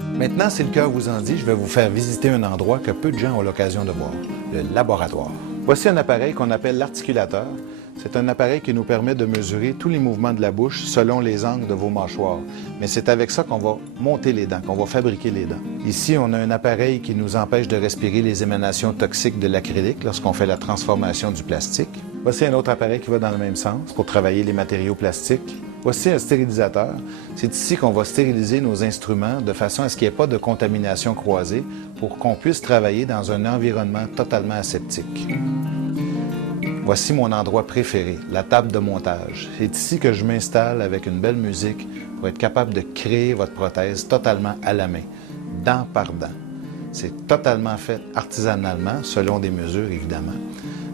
Maintenant, si le cœur vous en dit, je vais vous faire visiter un endroit que peu de gens ont l'occasion de voir, le laboratoire. Voici un appareil qu'on appelle l'articulateur. C'est un appareil qui nous permet de mesurer tous les mouvements de la bouche selon les angles de vos mâchoires. Mais c'est avec ça qu'on va monter les dents, qu'on va fabriquer les dents. Ici, on a un appareil qui nous empêche de respirer les émanations toxiques de l'acrylique lorsqu'on fait la transformation du plastique. Voici un autre appareil qui va dans le même sens pour travailler les matériaux plastiques. Voici un stérilisateur. C'est ici qu'on va stériliser nos instruments de façon à ce qu'il n'y ait pas de contamination croisée pour qu'on puisse travailler dans un environnement totalement aseptique. Voici mon endroit préféré, la table de montage. C'est ici que je m'installe avec une belle musique pour être capable de créer votre prothèse totalement à la main, dent par dent. C'est totalement fait artisanalement, selon des mesures évidemment.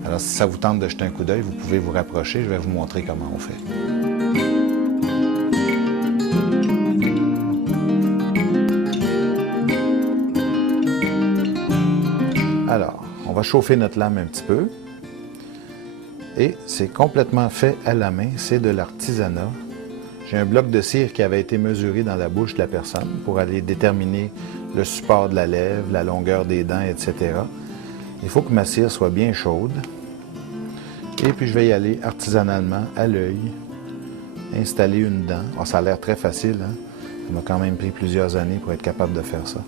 Alors si ça vous tente de jeter un coup d'œil, vous pouvez vous rapprocher, je vais vous montrer comment on fait. Alors, on va chauffer notre lame un petit peu. Et c'est complètement fait à la main, c'est de l'artisanat. J'ai un bloc de cire qui avait été mesuré dans la bouche de la personne pour aller déterminer le support de la lèvre, la longueur des dents, etc. Il faut que ma cire soit bien chaude. Et puis je vais y aller artisanalement, à l'œil, installer une dent. Oh, ça a l'air très facile, hein? Ça m'a quand même pris plusieurs années pour être capable de faire ça.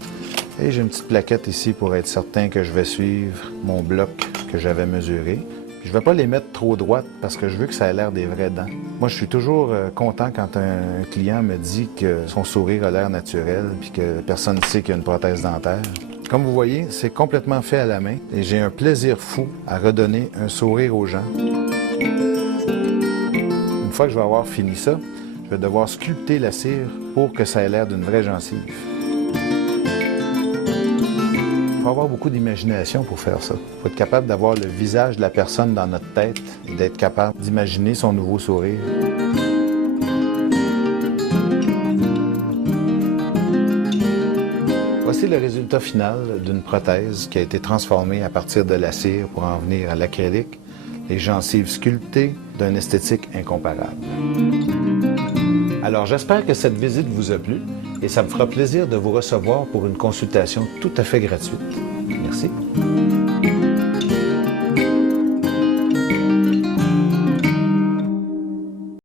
Et j'ai une petite plaquette ici pour être certain que je vais suivre mon bloc que j'avais mesuré. Je ne vais pas les mettre trop droites parce que je veux que ça ait l'air des vraies dents. Moi, je suis toujours content quand un client me dit que son sourire a l'air naturel puis que personne ne sait qu'il y a une prothèse dentaire. Comme vous voyez, c'est complètement fait à la main et j'ai un plaisir fou à redonner un sourire aux gens. Une fois que je vais avoir fini ça, je vais devoir sculpter la cire pour que ça ait l'air d'une vraie gencive. Il faut avoir beaucoup d'imagination pour faire ça. Il faut être capable d'avoir le visage de la personne dans notre tête et d'être capable d'imaginer son nouveau sourire. Voici le résultat final d'une prothèse qui a été transformée à partir de la cire pour en venir à l'acrylique, les gencives sculptées d'une esthétique incomparable. Alors j'espère que cette visite vous a plu et ça me fera plaisir de vous recevoir pour une consultation tout à fait gratuite. Merci.